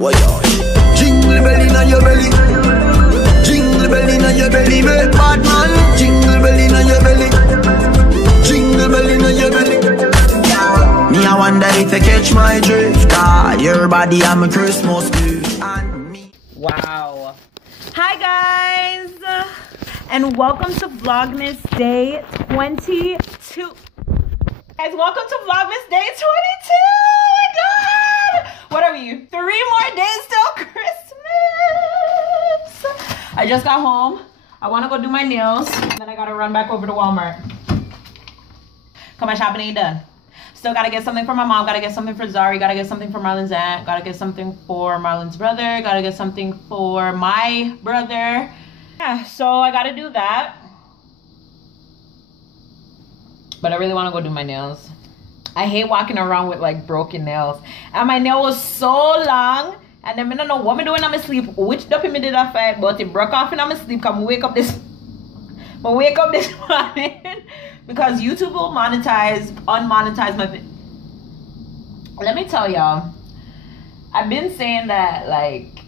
Why jingle bell inna your belly, jingle bell inna your belly, make bad man. Jingle bell inna your belly, jingle bell inna your belly. Me I wonder if you catch my drift. Your body I'm a Christmas gift. Wow. Hi guys, and welcome to Vlogmas Day 22. Guys, welcome to Vlogmas Day 22. Oh my god! What are we? 3 more days till Christmas. I just got home. I want to go do my nails. Then I gotta run back over to Walmart. Cause my shopping ain't done. Still gotta get something for my mom, gotta get something for Zari, gotta get something for Marlon's aunt, gotta get something for Marlon's brother, gotta get something for my brother. Yeah, so I gotta do that. But I really wanna go do my nails. I hate walking around with like broken nails. And my nail was so long, and then I don't know what I'm doing in my sleep, which dopey me did I fight, but it broke off in my sleep. Come wake up this morning because YouTube will unmonetize my video. Let me tell y'all, I've been saying that like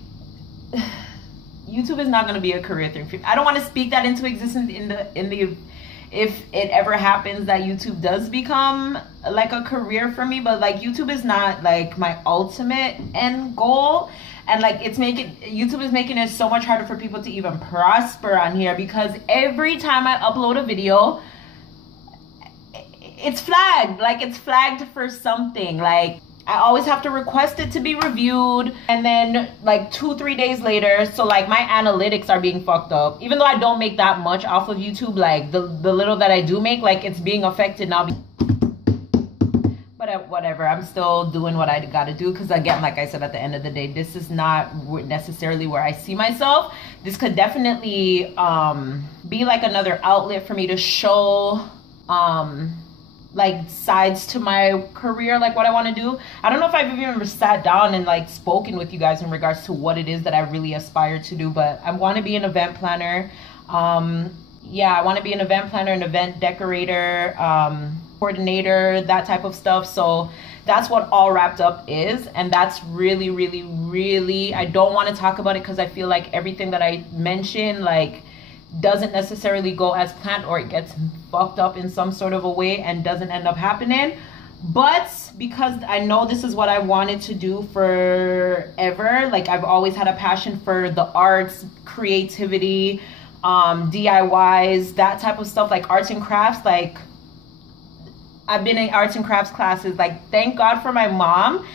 YouTube is not going to be a career thing for me. I don't want to speak that into existence in the if it ever happens that YouTube does become like a career for me, but like YouTube is not like my ultimate end goal. And like YouTube is making it so much harder for people to even prosper on here, because every time I upload a video, it's flagged. Like it's flagged for something. Like I always have to request it to be reviewed, and then like 2-3 days later, so like my analytics are being fucked up. Even though I don't make that much off of YouTube, like the little that I do make, like it's being affected now. But whatever, I'm still doing what I gotta do, because again, like I said, at the end of the day, this is not necessarily where I see myself. This could definitely be like another outlet for me to show like sides to my career, like what I want to do. I don't know if I've even sat down and like spoken with you guys in regards to what it is that I really aspire to do, but I want to be an event planner. Yeah, I want to be an event planner, an event decorator, coordinator, that type of stuff. So that's what all wrapped up is, and that's really, really, really, I don't want to talk about it because I feel like everything that I mentioned like doesn't necessarily go as planned, or it gets fucked up in some sort of a way and doesn't end up happening. But because I know this is what I wanted to do forever, like I've always had a passion for the arts, creativity, DIYs, that type of stuff, like arts and crafts. Like I've been in arts and crafts classes, like thank God for my mom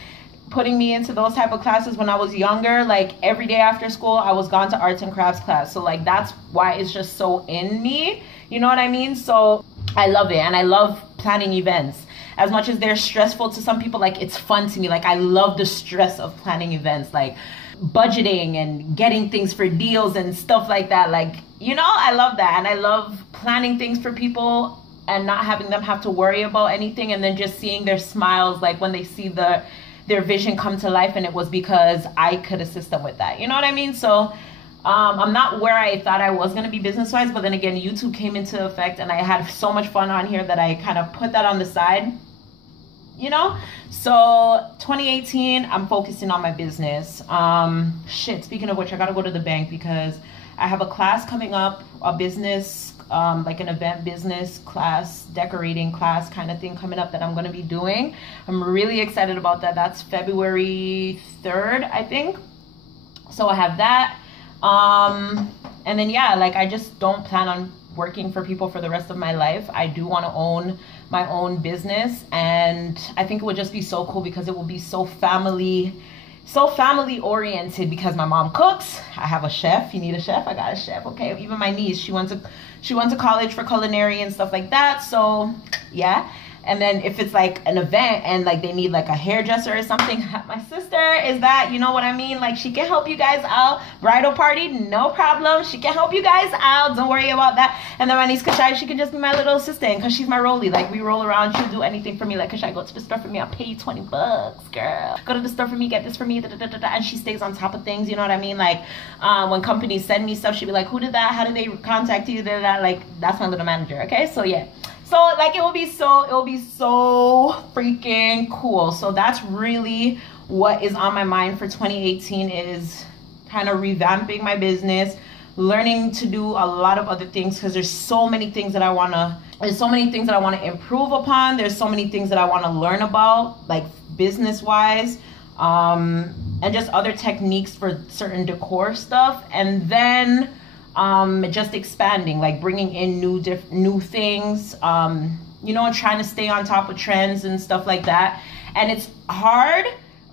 putting me into those type of classes when I was younger. Like every day after school I was gone to arts and crafts class, so like that's why it's just so in me, you know what I mean? So I love it, and I love planning events. As much as they're stressful to some people, like it's fun to me. Like I love the stress of planning events, like budgeting and getting things for deals and stuff like that. Like, you know, I love that, and I love planning things for people and not having them have to worry about anything, and then just seeing their smiles like when they see their vision come to life, and it was because I could assist them with that, you know what I mean? So I'm not where I thought I was going to be business wise, but then again, YouTube came into effect and I had so much fun on here that I kind of put that on the side, you know? So 2018, I'm focusing on my business. Shit, speaking of which, I gotta go to the bank because I have a class coming up, a business, like an event business class, decorating class kind of thing coming up that I'm going to be doing. I'm really excited about that. That's February 3rd, I think. So I have that. And then, yeah, like I just don't plan on working for people for the rest of my life. I do want to own my own business, and I think it would just be so cool because it will be so family oriented, because my mom cooks. I have a chef. You need a chef? I got a chef. Okay. Even my niece, she went to college for culinary and stuff like that. So yeah. And then if it's like an event and like they need like a hairdresser or something, my sister is that, you know what I mean? Like she can help you guys out. Bridal party, no problem. She can help you guys out. Don't worry about that. And then my niece Kashai, she can just be my little assistant because she's my rollie. Like we roll around. She'll do anything for me. Like Kashai, go to the store for me. I'll pay you $20, girl. Go to the store for me. Get this for me. Da, da, da, da, da. And she stays on top of things. You know what I mean? Like when companies send me stuff, she'll be like, who did that? How did they contact you? Da, da, da. Like that's my little manager. Okay. So yeah. So like it will be so freaking cool. So that's really what is on my mind for 2018 is kind of revamping my business, learning to do a lot of other things, because there's so many things that I want to improve upon. There's so many things that I want to learn about, like business wise, and just other techniques for certain decor stuff. And then just expanding, like bringing in new things, you know, and trying to stay on top of trends and stuff like that. And it's hard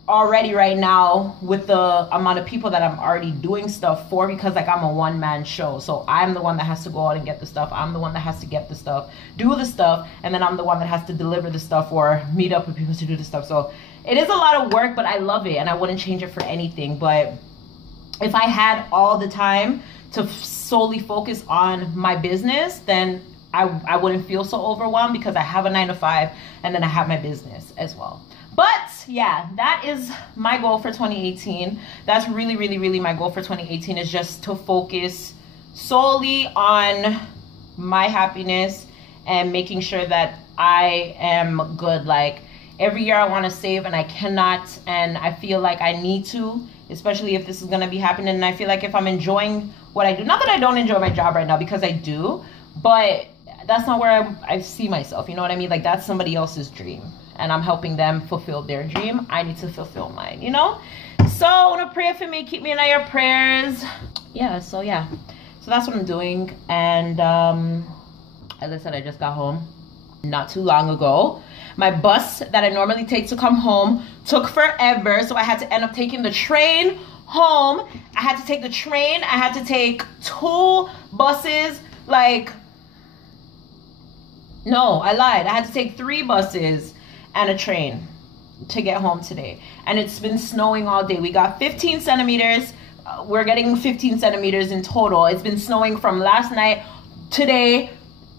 already right now with the amount of people that I'm already doing stuff for, because like I'm a one-man show. So I'm the one that has to go out and get the stuff. I'm the one that has to get the stuff, do the stuff, and then I'm the one that has to deliver the stuff or meet up with people to do the stuff. So it is a lot of work, but I love it and I wouldn't change it for anything. But if I had all the time to solely focus on my business, then I wouldn't feel so overwhelmed, because I have a 9-to-5 and then I have my business as well. But yeah, that is my goal for 2018. That's really, really, really my goal for 2018, is just to focus solely on my happiness and making sure that I am good. Like every year I want to save and I cannot, and I feel like I need to, especially if this is going to be happening. And I feel like if I'm enjoying what I do, not that I don't enjoy my job right now, because I do, but that's not where I see myself. You know what I mean? Like that's somebody else's dream, and I'm helping them fulfill their dream. I need to fulfill mine, you know? So I want to pray for me. Keep me in all your prayers. Yeah, so that's what I'm doing. And as I said, I just got home not too long ago. My bus that I normally take to come home took forever, so I had to end up taking the train home. I had to take the train. I had to take 2 buses. Like, no, I lied. I had to take 3 buses and a train to get home today. And it's been snowing all day. We got 15 centimeters. We're getting 15 centimeters in total. It's been snowing from last night, today,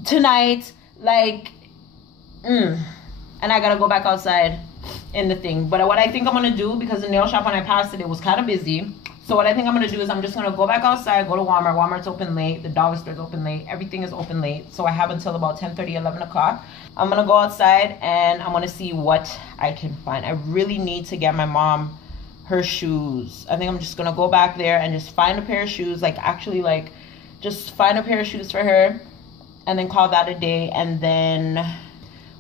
tonight, like, and I gotta go back outside in the thing. But what I think I'm gonna do, because the nail shop when I passed it was kind of busy, so what I think I'm gonna do is I'm just gonna go back outside, go to Walmart. Walmart's open late, the dollar store's open late, everything is open late, so I have until about 10:30, 11 o'clock. I'm gonna go outside and I'm gonna see what I can find. I really need to get my mom her shoes. I think I'm just gonna go back there and just find a pair of shoes, like actually like just find a pair of shoes for her, and then call that a day, and then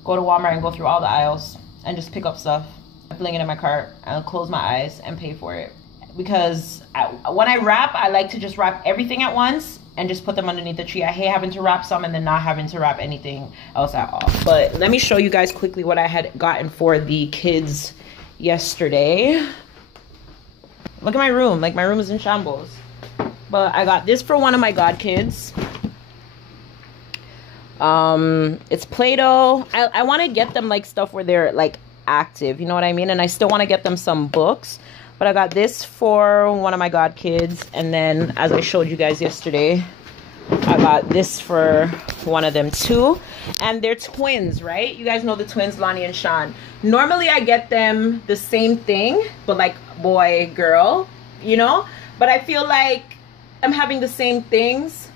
go to Walmart and go through all the aisles and just pick up stuff, fling it in my cart, and close my eyes and pay for it. Because when I wrap, I like to just wrap everything at once and just put them underneath the tree. I hate having to wrap some and then not having to wrap anything else at all. But let me show you guys quickly what I had gotten for the kids yesterday. Look at my room. Like, my room is in shambles. But I got this for one of my god kids. It's Play-Doh. I want to get them like stuff where they're like active, you know what I mean? And I still want to get them some books. But I got this for one of my god kids, and then as I showed you guys yesterday, I got this for one of them too. And they're twins, right? You guys know the twins, Lonnie and Sean. Normally I get them the same thing, but like boy, girl, you know? But I feel like I'm having the same things.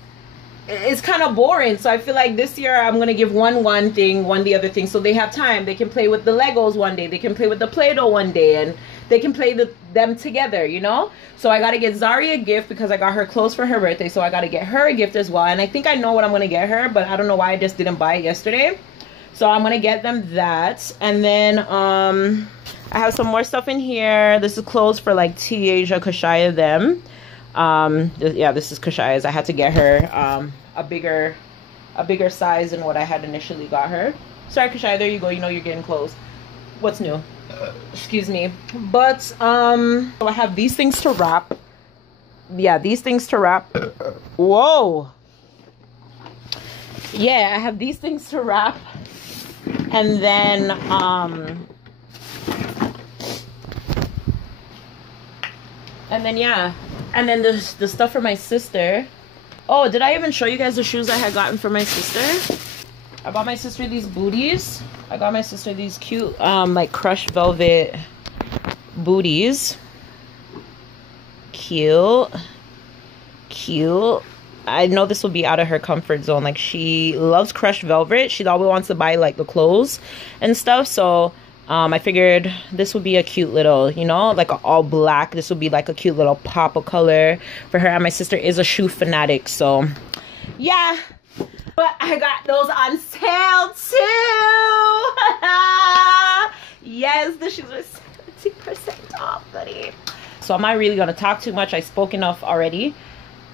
It's kind of boring, so I feel like this year I'm gonna give one thing, one the other thing, so they have time. They can play with the Legos one day, they can play with the Play-Doh one day, and they can play them together, you know? So I gotta get Zari a gift because I got her clothes for her birthday, so I gotta get her a gift as well. And I think I know what I'm gonna get her, but I don't know why I just didn't buy it yesterday. So I'm gonna get them that. And then I have some more stuff in here. This is clothes for like T-Asia, Kashaya, them. Yeah, this is Kashaya's. I had to get her a bigger size than what I had initially got her. Sorry, Kashaya, there you go. You know you're getting clothes. What's new? Excuse me. But so I have these things to wrap. Yeah, these things to wrap. Whoa. Yeah, I have these things to wrap. And then yeah, and then the stuff for my sister. Oh, did I even show you guys the shoes I had gotten for my sister? I bought my sister these booties. I got my sister these cute like crushed velvet booties. Cute. I know this will be out of her comfort zone. Like, she loves crushed velvet. She always wants to buy like the clothes and stuff, so I figured this would be a cute little, you know, like all black. This would be like a cute little pop of color for her. And my sister is a shoe fanatic, so yeah. But I got those on sale too. Yes, the shoes are 70% off, buddy. So I'm not really gonna talk too much. I spoke enough already.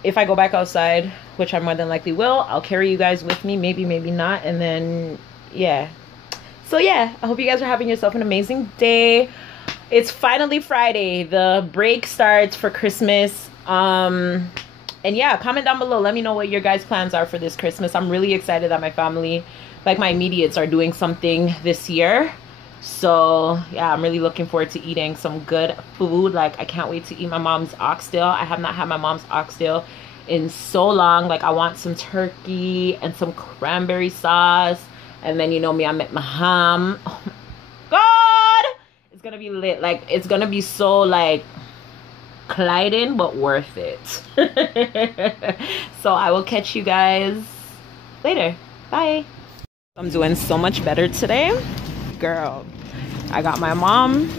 If I go back outside, which I more than likely will, I'll carry you guys with me. Maybe, maybe not. And then yeah. So yeah, I hope you guys are having yourself an amazing day. It's finally Friday. The break starts for Christmas. And yeah, comment down below. Let me know what your guys' plans are for this Christmas. I'm really excited that my family, like my immediates, are doing something this year. So yeah, I'm really looking forward to eating some good food. Like I can't wait to eat my mom's oxtail. I have not had my mom's oxtail in so long. Like I want some turkey and some cranberry sauce. And then, you know me, I met my ham. Oh my God! It's gonna be lit. Like, it's gonna be so, like, colliding, but worth it. So, I will catch you guys later. Bye. I'm doing so much better today. Girl, I got my mom.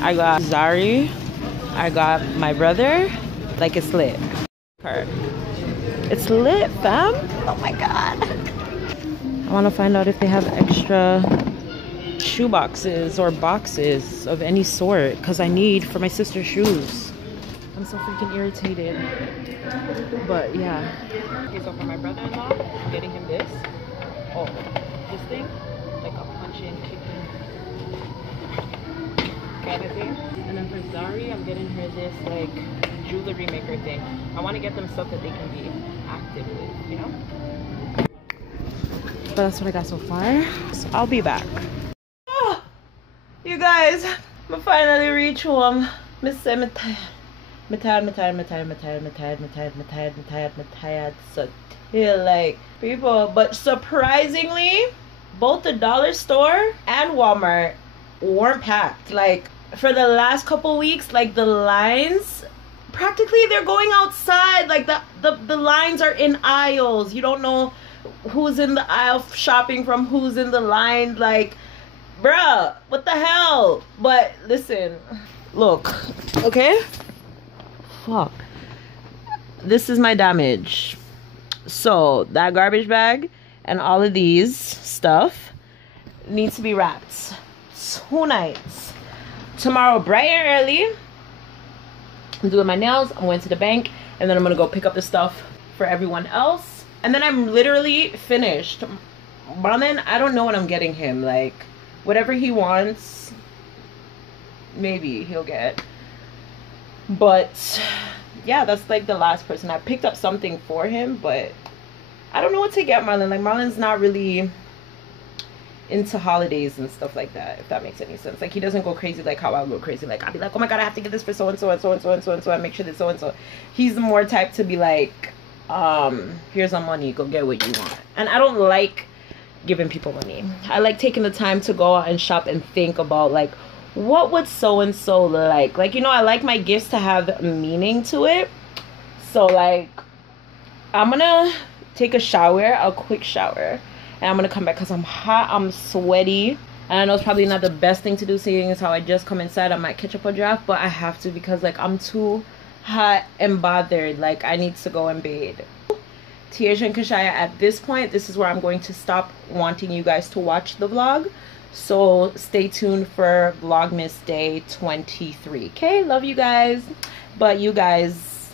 I got Zari. I got my brother. Like, it's lit. It's lit, fam. Oh my God. I want to find out if they have extra shoe boxes or boxes of any sort, because I need for my sister's shoes. I'm so freaking irritated. But yeah. Okay, so for my brother-in-law, I'm getting him this. Oh, this thing? Like a punch-in, kicking kind of thing. And then for Zari, I'm getting her this like jewelry maker thing. I want to get them stuff that they can be active with, you know? But that's what I got so far. So I'll be back. Oh, you guys, I finally reached home. I'm tired. I'm tired. So till like people. But surprisingly, both the dollar store and Walmart weren't packed. Like for the last couple weeks, like the lines, practically they're going outside. Like the lines are in aisles. You don't know who's in the aisle shopping from who's in the line. Like, bruh, what the hell? But listen, look, okay, fuck, this is my damage. So that garbage bag and all of these stuff needs to be wrapped tonight. Tomorrow bright and early, I'm doing my nails, I'm going to the bank, and then I'm gonna go pick up the stuff for everyone else. And then I'm literally finished. Marlon, I don't know what I'm getting him. Like, whatever he wants, maybe he'll get. But, yeah, that's like the last person. I picked up something for him, but I don't know what to get Marlon. Like, Marlon's not really into holidays and stuff like that, if that makes any sense. Like, he doesn't go crazy like how I'll go crazy. Like, I'll be like, oh my God, I have to get this for so-and-so and so-and-so and so-and-so and make sure that so-and-so. He's the more type to be like, here's some money, go get what you want. And I don't like giving people money. I like taking the time to go out and shop and think about like, what would so-and-so like, you know, I like my gifts to have meaning to it. So like, I'm gonna take a shower, a quick shower, and I'm gonna come back because I'm hot, I'm sweaty, and I know it's probably not the best thing to do, seeing as how I just come inside. I might catch up a draft, but I have to because like I'm too hot and bothered. Like I need to go and bathe. Tiaja and Kashaya, at this point, this is where I'm going to stop wanting you guys to watch the vlog. So stay tuned for Vlogmas day 23. Okay, love you guys. But you guys,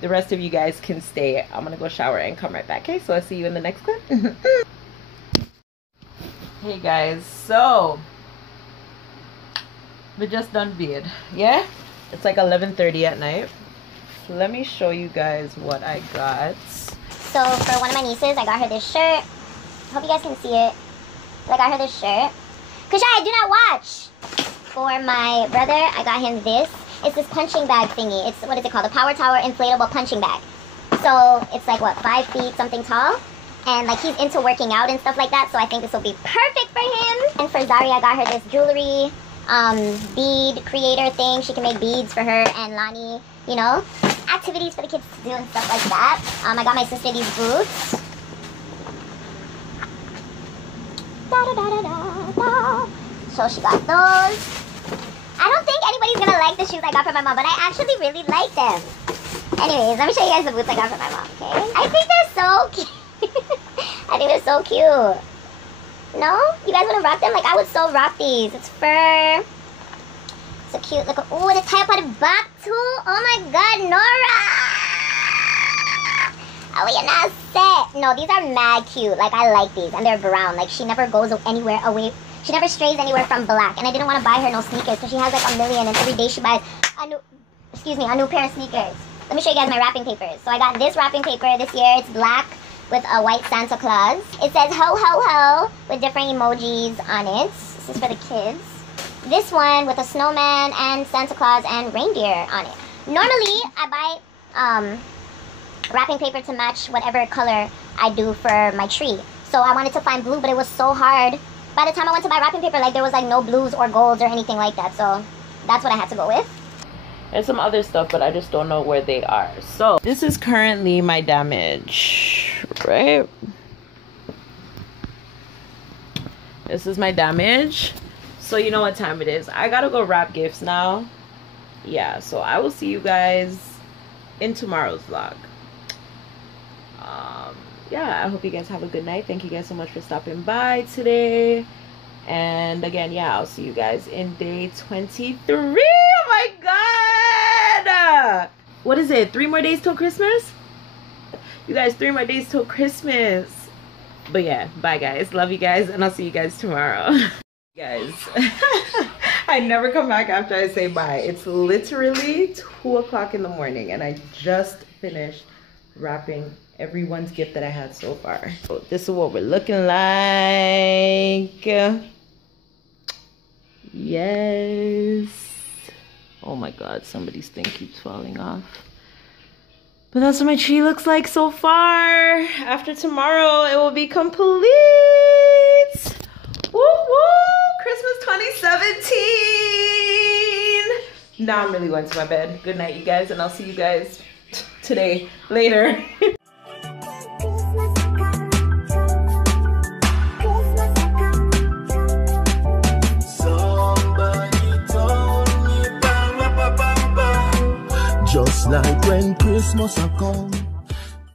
the rest of you guys can stay. I'm gonna go shower and come right back. Okay, so I'll see you in the next clip. Hey guys, so we just done bed. Yeah, it's like 11:30 at night. Let me show you guys what I got. So for one of my nieces, I got her this shirt. Hope you guys can see it. I got her this shirt. Kashai, do not watch. For my brother, I got him this. It's this punching bag thingy. It's, what is it called? The Power Tower inflatable punching bag. So it's like, what, 5 feet something tall? And like he's into working out and stuff like that, so I think this will be perfect for him. And for Zari, I got her this jewelry bead creator thing. She can make beads for her and Lani, you know, activities for the kids to do and stuff like that. I got my sister these boots. So she got those. I don't think anybody's gonna like the shoes I got for my mom, but I actually really like them. Anyways, let me show you guys the boots I got for my mom, okay? I think they're so cute. I think they're so cute. No? You guys wanna rock them? Like, I would so rock these. It's fur. It's a cute little, ooh, and it's tie up at the back too. Oh my god, Nora! Oh, you're not set. No, these are mad cute. Like, I like these, and they're brown. Like, she never goes anywhere away. She never strays anywhere from black. And I didn't want to buy her no sneakers, because she has like a million, and every day she buys a new pair of sneakers. Let me show you guys my wrapping papers. So I got this wrapping paper this year. It's black with a white Santa Claus. It says ho ho ho with different emojis on it. This is for the kids. This one with a snowman and Santa Claus and reindeer on it. Normally, I buy wrapping paper to match whatever color I do for my tree. So I wanted to find blue, but it was so hard. By the time I went to buy wrapping paper, like, there was like no blues or golds or anything like that. So that's what I had to go with. And some other stuff, but I just don't know where they are. So this is currently my damage, right? This is my damage. So you know what time it is. I gotta go wrap gifts now. Yeah, so I will see you guys in tomorrow's vlog. Yeah, I hope you guys have a good night. Thank you guys so much for stopping by today. And again, yeah, I'll see you guys in day 23. Oh my god! What is it? 3 more days till Christmas? You guys, 3 more days till Christmas. But yeah, bye guys. Love you guys, and I'll see you guys tomorrow. Guys, I never come back after I say bye. It's literally 2 o'clock in the morning, and I just finished wrapping everyone's gift that I had so far. So this is what we're looking like. Yes. Oh my god, somebody's thing keeps falling off. But that's what my tree looks like so far. After tomorrow, it will be complete. Woo woo! Christmas 2017. Now I'm really going to my bed. Good night, you guys, and I'll see you guys today, later. Just like when Christmas a come.